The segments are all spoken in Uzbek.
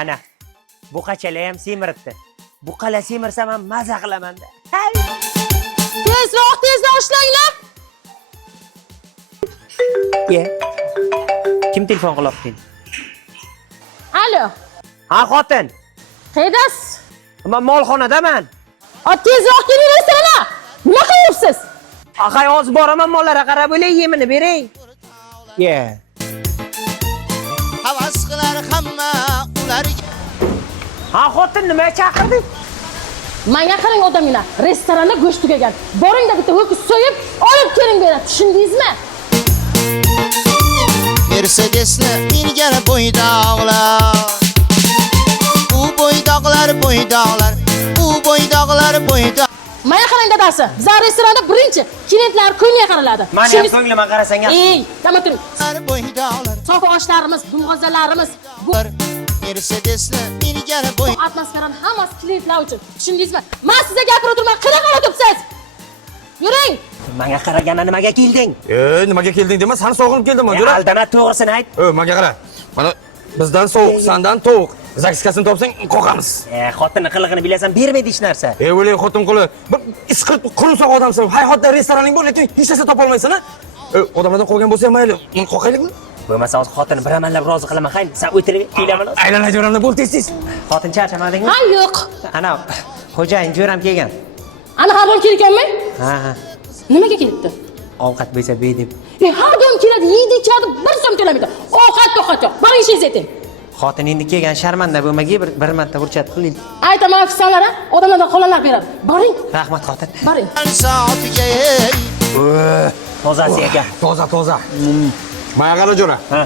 Ana. Bu qachalar ham semiribdi. Bu qala semirsam ham maza qilaman-da. Hay! Tezroq ishlanglar. Ye. Kim telefon qilyapti? Alo. Ha, xotin. Qaydasiz? Men molxonadaman. Tezroq keling restoranga. Nima qilyapsiz? Aqay hozir boraman, mollarga qarab o'lay, yemini bering. Ye. Havas qilar hamma ularga. Ha, xotin nima chaqirding? Menga qarang odamlar, restoranda go'sht tugagan. Boringda bitta ho'kiz so'yib, olib keling bera. Tushundingizmi? Mercedesni mingan bo'ydoqlar. U bo'ydoqlar. Menga qarang dadasi. Bizning restoranda birinchi klientlar ko'ngliga qaraladi. Meni ham ko'nglimga qarasang yaxshi. Ey, nima turing. Bo'ydoqlar. Sof oshlarimiz, dumg'azalarimiz, bu Mercedesni mingan bo'ydoqlar. atmosferani hammasi klientlar uchun. Tushundingizmi? Men sizga gapirib turman, qanaqa qilyapsiz? Yuring. Menga qaraganda nimaga kelding? Nimaga kelding dema, sen sog'inib keldingmi? Yura. Aldama, to'g'risini ayt. Menga qara. Mana bizdan sovuq, sendan tovuq. Zakiskasini topsang, qoqamiz. Xotinning qilig'ini bilasan, bermaydi hech narsa. O'lay xotin quli. Bir isqirib qurumsoq odamsan. Hayotda restoraning bor, lekin hech narsa topa olmaysan, ha? Odamlardan qolgan bo'lsa ham mayli. Men qoqaylikmi? Bo'lmasa hozir xotinni bir amallab rozi qilaman. Hayl, sen o'tirib kelaman. Aylanaveramda bo'l tez-tez. Xotin charchamadingmi? Ha, yo'q. Ana, xo'jayin jo'ram kelgan. Ana har doim kelganmi? Ha. Nimaga kelibdi? Ovqat bo'lsa bey deb. Har doim keladi, yeydi, ichadi, bir so'm to'lamaydi. Ovqat yo'q. Boring ishingizni ayting. Xotin endi kelgan, sharmanda bo'lmagay, bir marta hurchat qiling. Aytaman ofitsiantlarga, odamlardan qo'llanlar beradi. Boring. Rahmat xotin. Boring. Soatiga Tozasi ekan. Toza. Menga qara jo'ra. Ha.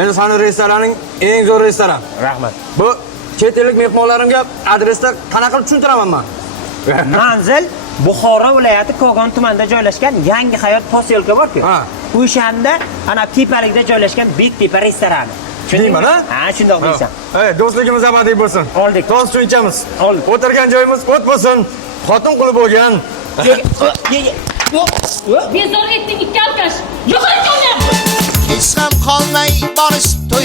Endi seni restoraning eng zo'r restoran. Rahmat. Bu chet ellik mehmonlarimga adresda qanaqa qilib tushuntiraman men? Manzil Buxoro viloyati Kogon tumanida joylashgan Yangi hayot posyolka bor-ku. Ha. O'shanda ana tepalikda joylashgan Bektepa restorani. Tushundingmi, ha? Ha, shundoq deysan. Do'stligimiz abadiy bo'lsin. Oldik. To'z tushunchamiz. Oldik. O'tirgan joyimiz o't bo'lsin. Xotin quli bo'lgan. Bezor etding, ikki alkash. Yo'qolib qolmayapti. hech ham qolmay borish to'y